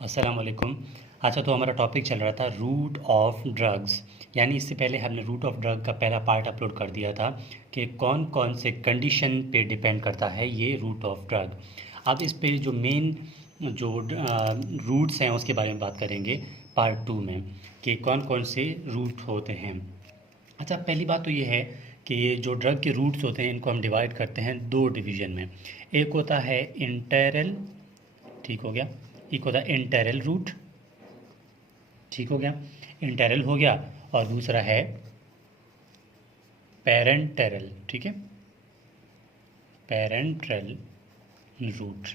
अस्सलाम वालेकुम। अच्छा, तो हमारा टॉपिक चल रहा था रूट ऑफ ड्रग्स। यानी इससे पहले हमने रूट ऑफ ड्रग का पहला पार्ट अपलोड कर दिया था कि कौन कौन से कंडीशन पे डिपेंड करता है ये रूट ऑफ ड्रग। अब इस पे जो मेन जो रूट्स हैं उसके बारे में बात करेंगे पार्ट 2 में कि कौन कौन से रूट होते हैं। अच्छा, पहली बात तो ये है कि ये जो ड्रग के रूट्स होते हैं इनको हम डिवाइड करते हैं दो डिवीज़न में। एक होता है इंटेरल, ठीक हो गया। एक होता है इंटेरल रूट, ठीक हो गया, इंटेरल हो गया। और दूसरा है पेरेंटेरल, ठीक है, पेरेंट्रल रूट,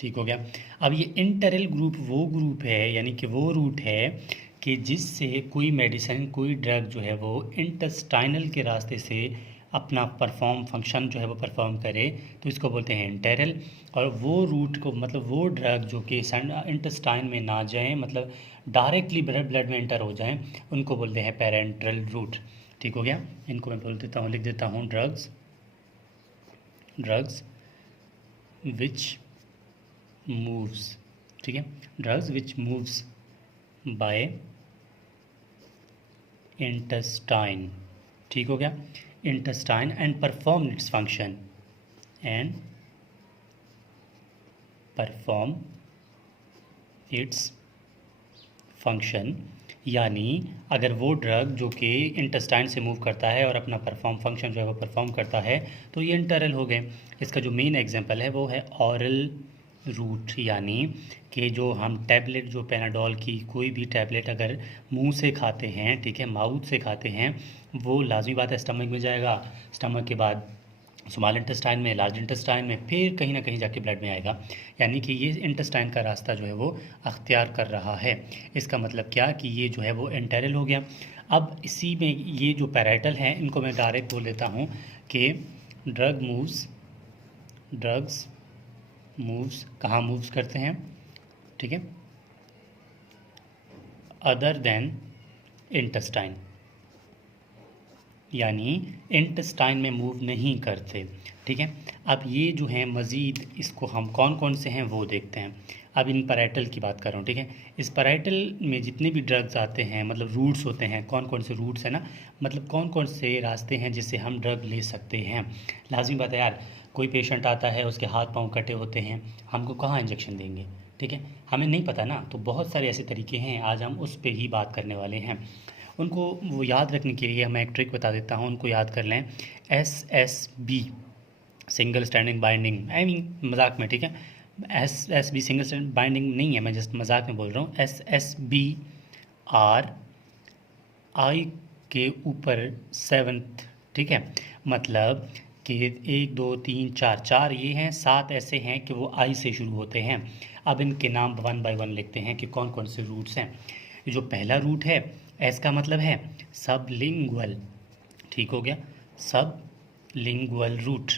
ठीक हो गया। अब ये इंटेरल ग्रुप वो ग्रुप है, यानी कि वो रूट है कि जिससे कोई मेडिसिन, कोई ड्रग जो है वो इंटेस्टाइनल के रास्ते से अपना परफॉर्म फंक्शन जो है वो परफॉर्म करे, तो इसको बोलते हैं इंटेरल। और वो रूट को मतलब वो ड्रग जो कि इंटेस्टाइन में ना जाए, मतलब डायरेक्टली ब्लड में एंटर हो जाए, उनको बोलते हैं पेरेंट्रल रूट, ठीक हो गया। इनको मैं बोल देता हूँ, लिख देता हूँ, ड्रग्स विच मूव्स, ठीक है, drugs which moves bye intestine, ठीक हो गया, intestine and perform its function and perform its function. यानी अगर वो ड्रग जो कि इंटेस्टाइन से मूव करता है और अपना परफॉर्म फंक्शन जो है वो परफॉर्म करता है, तो ये इंटरल हो गए। इसका जो मेन एग्जांपल है वो है ऑरल रूट, यानी कि जो हम टैबलेट, जो पेनाडोल की कोई भी टैबलेट अगर मुंह से खाते हैं, ठीक है, माउथ से खाते हैं, वो लाजमी बात है स्टमक में जाएगा, स्टमक के बाद स्मॉल इंटेस्टाइन में, लार्ज इंटेस्टाइन में, फिर कहीं ना कहीं जाके ब्लड में आएगा। यानी कि ये इंटेस्टाइन का रास्ता जो है वो अख्तियार कर रहा है। इसका मतलब क्या कि ये जो है वो एंटेरल हो गया। अब इसी में ये जो पैराइटल हैं इनको मैं डायरेक्ट बोल देता हूँ कि ड्रग्स मूव्स कहाँ मूव्स करते हैं, ठीक है, अदर देन इंटेस्टाइन, यानी इंटेस्टाइन में मूव नहीं करते, ठीक है। अब ये जो हैं मज़ीद इसको हम कौन कौन से हैं वो देखते हैं। अब इन पैराइटल की बात कर रहा हूँ, ठीक है। इस पैराइटल में जितने भी ड्रग्स आते हैं, मतलब रूट्स होते हैं, कौन कौन से रूट्स हैं ना, मतलब कौन कौन से रास्ते हैं जिससे हम ड्रग ले सकते हैं। लाजमी बात है यार, कोई पेशेंट आता है, उसके हाथ पाँव कटे होते हैं, हमको कहाँ इंजेक्शन देंगे, ठीक है, हमें नहीं पता ना। तो बहुत सारे ऐसे तरीके हैं, आज हम उस पर ही बात करने वाले हैं। उनको वो याद रखने के लिए मैं एक ट्रिक बता देता हूँ, उनको याद कर लें। SSB, single standing binding, I mean मजाक में, ठीक है, SSB सिंगल स्टैंडिंग बाइंडिंग नहीं है, मैं जस्ट मजाक में बोल रहा हूँ। SSB आर आई के ऊपर सेवन्थ, ठीक है, मतलब कि 1 2 3 4, चार ये हैं, 7 ऐसे हैं कि वो आई से शुरू होते हैं। अब इनके नाम 1 बाय 1 लिखते हैं कि कौन कौन से रूट्स हैं। जो पहला रूट है, एस का मतलब है सबलिंगुअल, ठीक हो गया, सब लिंगुअल रूट।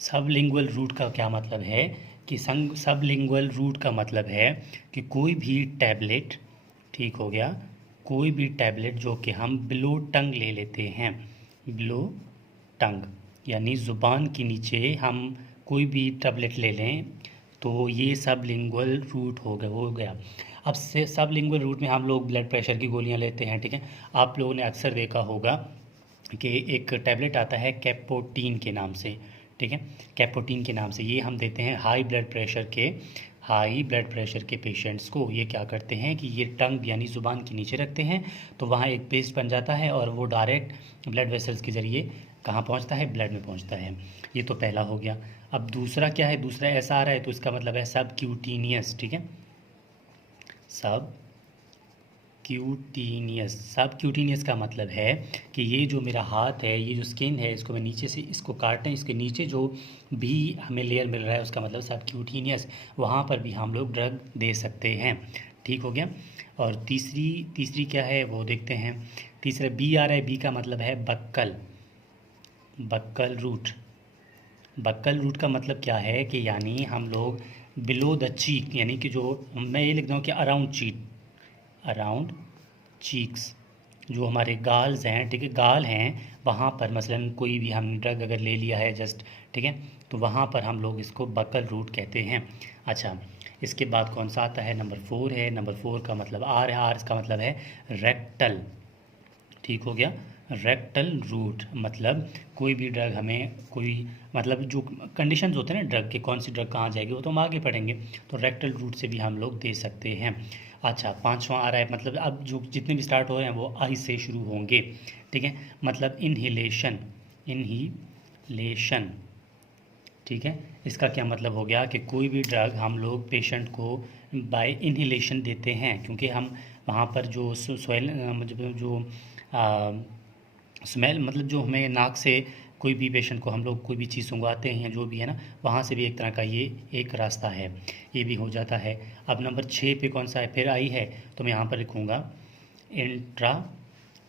सब लिंगुअल रूट का क्या मतलब है कि सब लिंगुअल रूट का मतलब है कि कोई भी टैबलेट, ठीक हो गया, कोई भी टैबलेट जो कि हम बिलो टंग ले लेते हैं, बिलो टंग यानी ज़ुबान के नीचे हम कोई भी टैबलेट ले लें, तो ये सब लिंगुअल रूट हो गया। अब से सब लिंगुअल रूट में हम लोग ब्लड प्रेशर की गोलियां लेते हैं, ठीक है। आप लोगों ने अक्सर देखा होगा कि एक टैबलेट आता है कैपोटीन के नाम से, ठीक है, कैपोटीन के नाम से, ये हम देते हैं हाई ब्लड प्रेशर के पेशेंट्स को। ये क्या करते हैं कि ये टंग यानी ज़ुबान के नीचे रखते हैं, तो वहाँ एक पेस्ट बन जाता है और वो डायरेक्ट ब्लड वेसल्स के ज़रिए कहाँ पहुँचता है, ब्लड में पहुँचता है। ये तो पहला हो गया। अब दूसरा क्या है, दूसरा ऐसा आ रहा है, तो इसका मतलब है सब क्यूटीनियस, ठीक है, सब क्यूटीनियस का मतलब है कि ये जो मेरा हाथ है, ये जो स्किन है, इसको मैं नीचे से इसको काटें, इसके नीचे जो भी हमें लेयर मिल रहा है उसका मतलब सब क्यूटीनियस, वहाँ पर भी हम लोग ड्रग दे सकते हैं, ठीक हो गया। और तीसरी क्या है वो देखते हैं। तीसरा बी आ रहा है, बी का मतलब है बक्कल रूट का मतलब क्या है कि यानी हम लोग बिलो द चीक, यानी कि जो मैं ये लिख रहा हूँ कि अराउंड चीक्स, जो हमारे गाल्स हैं, ठीक है, गाल हैं, वहाँ पर मसलन कोई भी हम ड्रग अगर ले लिया है जस्ट, ठीक है, तो वहाँ पर हम लोग इसको बकल रूट कहते हैं। अच्छा, इसके बाद कौन सा आता है, नंबर 4 है। नंबर 4 का मतलब आर है, आर का मतलब है रेक्टल। ठीक हो गया, रेक्टल रूट। मतलब कोई भी ड्रग हमें कोई मतलब जो कंडीशंस होते हैं ना ड्रग के, कौन सी ड्रग कहाँ जाएगी वो तो हम आगे पढ़ेंगे, तो रेक्टल रूट से भी हम लोग दे सकते हैं। अच्छा, पांचवा आ रहा है, मतलब अब जो जितने भी स्टार्ट हो रहे हैं वो आई से शुरू होंगे। ठीक है, मतलब इनहिलेशन, इनहिलेशन। ठीक है, इसका क्या मतलब हो गया कि कोई भी ड्रग हम लोग पेशेंट को बाय इनहिलेशन देते हैं, क्योंकि हम वहाँ पर जो सोयल जो स्मेल, मतलब जो हमें नाक से कोई भी पेशेंट को हम लोग कोई भी चीज़ सुंघाते हैं या जो भी है ना, वहाँ से भी एक तरह का ये एक रास्ता है, ये भी हो जाता है। अब नंबर 6 पे कौन सा है, फिर आई है, तो मैं यहाँ पर लिखूँगा इंट्रा।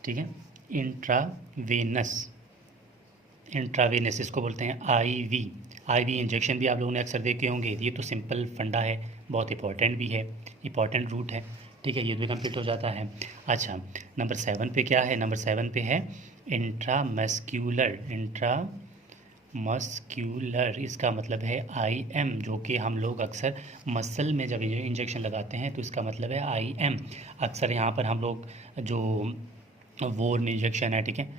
ठीक है, इंट्रावेनस, इंट्रावेनस इसको बोलते हैं आईवी। आईवी इंजेक्शन भी आप लोगों ने अक्सर देखे होंगे, ये तो सिंपल फंडा है, बहुत इंपॉर्टेंट भी है, इंपॉर्टेंट रूट है। ठीक है, ये भी कंप्लीट हो जाता है। अच्छा, नंबर 7 पे क्या है, नंबर 7 पे है इंट्रामस्क्यूलर, इंट्रामस्क्यूलर इसका मतलब है IM, जो कि हम लोग अक्सर मसल में जब इंजेक्शन लगाते हैं तो इसका मतलब है IM। अक्सर यहाँ पर हम लोग जो वोर्न इंजेक्शन है, ठीक है,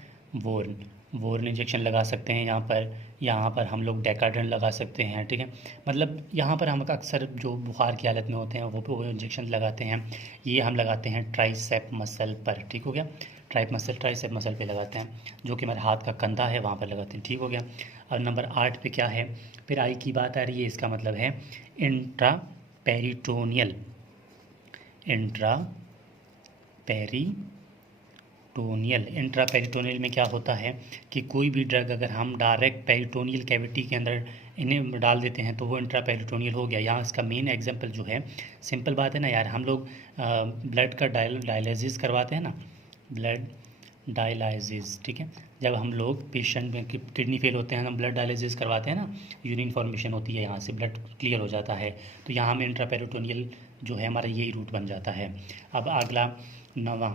वोर्न इंजेक्शन लगा सकते हैं यहाँ पर हम लोग डेकाड्रन लगा सकते हैं। ठीक है, मतलब यहाँ पर हम अक्सर जो बुखार की हालत में होते हैं वो इंजेक्शन लगाते हैं, ये हम लगाते हैं ट्राइसेप मसल पर। ठीक हो गया, ट्राइसेप मसल पे लगाते हैं, जो कि हमारे हाथ का कंधा है वहाँ पर लगाते हैं। ठीक हो गया। अब नंबर 8 पे क्या है, फिर आई की बात आ रही है, इसका मतलब है intra peritoneal, intra peritoneal. Intra peritoneal में क्या होता है कि कोई भी ड्रग अगर हम डायरेक्ट पेरिटोनियल कैविटी के अंदर इन्हें डाल देते हैं तो वो इंट्रा पेरिटोनियल हो गया। यहाँ इसका मेन एग्जांपल जो है, सिंपल बात है ना यार, हम लोग ब्लड का डायलिसिस करवाते हैं ना, ब्लड डायलिसिस। ठीक है, जब हम लोग पेशेंट में किडनी फेल होते हैं, हम ब्लड डायलिसिस करवाते हैं ना, यूरिन फॉर्मेशन होती है, यहाँ से ब्लड क्लियर हो जाता है, तो यहाँ में इंट्रा पेरिटोनियल जो है हमारा यही रूट बन जाता है। अब अगला 9वां,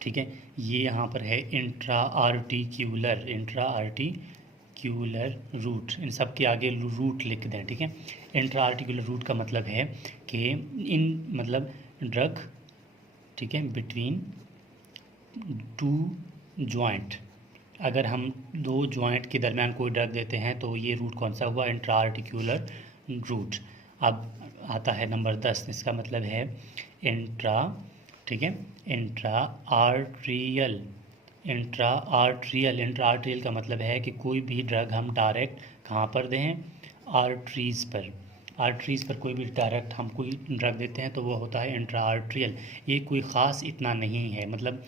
ठीक है, ये यहाँ पर है intra articular, intra articular route. इन सब के आगे रूट लिख दें। ठीक है, इंट्रा आर्टिक्यूलर रूट का मतलब है कि इन मतलब ड्रग, ठीक है, बिटवीन 2 जॉइंट, अगर हम 2 जॉइंट के दरमियान कोई ड्रग देते हैं तो ये रूट कौन सा हुआ, इंट्रा आर्टिक्यूलर रूट। अब आता है नंबर 10, इसका मतलब है इंट्रा, ठीक है, इंट्रा आर्ट्रियल, इंट्रा आर्ट्रियल का मतलब है कि कोई भी ड्रग हम डायरेक्ट कहाँ पर दें, आर्टरीज़ पर कोई भी डायरेक्ट हम कोई ड्रग देते हैं तो वो होता है इंट्रा आर्ट्रियल। ये कोई ख़ास इतना नहीं है, मतलब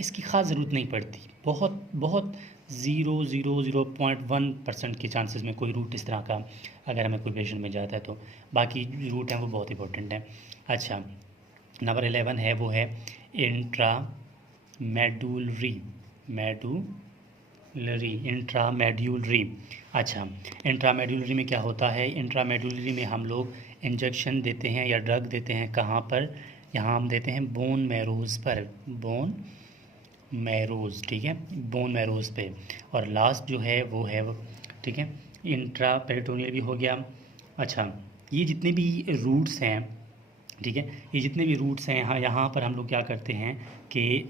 इसकी ख़ास ज़रूरत नहीं पड़ती, बहुत बहुत 0.1% के चांसेस में कोई रूट इस तरह का अगर हमें कोई पेशेंट में जाता है तो, बाकी रूट हैं वो बहुत इंपॉर्टेंट है। अच्छा, नंबर 11 है, वो है इंट्रा मेडुलरी, इंट्रामेड्यूलरी। अच्छा, इंट्रामेड्यूलरी में क्या होता है, इंट्रामेड्यूलरी में हम लोग इंजेक्शन देते हैं या ड्रग देते हैं कहाँ पर, यहाँ हम देते हैं बोन मैरोज़ पर, बोन मैरोज़। ठीक है, बोन मैरोज़ पे। और लास्ट जो है वो है, ठीक है, इंट्रा पेरिटोनियल भी हो गया। अच्छा, ये जितने भी रूट्स हैं, ठीक है, ये जितने भी रूट्स हैं, यहाँ पर हम लोग क्या करते हैं कि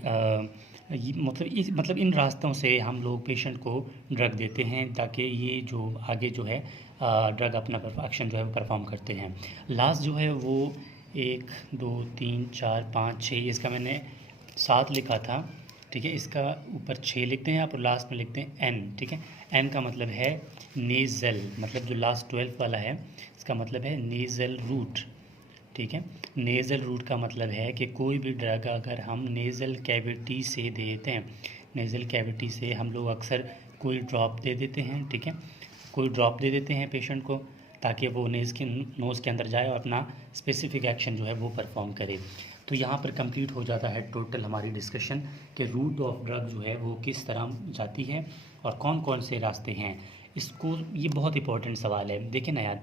मतलब इन रास्तों से हम लोग पेशेंट को ड्रग देते हैं ताकि ये जो आगे जो है ड्रग अपना एक्शन जो है वो परफॉर्म करते हैं। लास्ट जो है वो 1 2 3 4 5 6, इसका मैंने 7 लिखा था। ठीक है, इसका ऊपर 6 लिखते हैं आप और लास्ट में लिखते हैं N। ठीक है, N का मतलब है नेज़ल, मतलब जो लास्ट 12 वाला है इसका मतलब है नेज़ल रूट। ठीक है, नेज़ल रूट का मतलब है कि कोई भी ड्रग अगर हम नेज़ल कैविटी से देते हैं, नेज़ल कैविटी से हम लोग अक्सर कोई ड्रॉप दे देते हैं। ठीक है, कोई ड्रॉप दे देते हैं पेशेंट को ताकि वो नोज़ के अंदर जाए और अपना स्पेसिफिक एक्शन जो है वो परफॉर्म करे। तो यहाँ पर कंप्लीट हो जाता है टोटल हमारी डिस्कशन कि रूट ऑफ ड्रग जो है वो किस तरह जाती है और कौन कौन से रास्ते हैं। इसको, ये बहुत इंपॉर्टेंट सवाल है, देखें ना यार,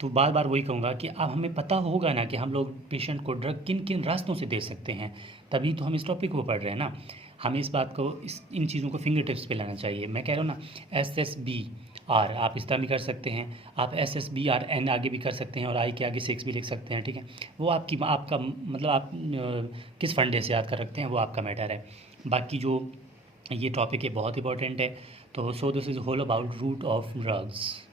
तो बार बार वही कहूँगा कि अब हमें पता होगा ना कि हम लोग पेशेंट को ड्रग किन किन रास्तों से दे सकते हैं, तभी तो हम इस टॉपिक को पढ़ रहे हैं ना। हमें इस बात को इन चीज़ों को फिंगर टिप्स पे लाना चाहिए। मैं कह रहा हूँ ना, SSB आर, आप इस तरह भी कर सकते हैं। आप S S B R N आगे भी कर सकते हैं और आई के आगे 6 भी लिख सकते हैं, ठीक है। वो आपका मतलब आप किस फंडे से याद कर रखते हैं वो आपका मैटर है। बाकी जो ये टॉपिक है बहुत इंपॉर्टेंट है। तो so this is whole about root of drugs.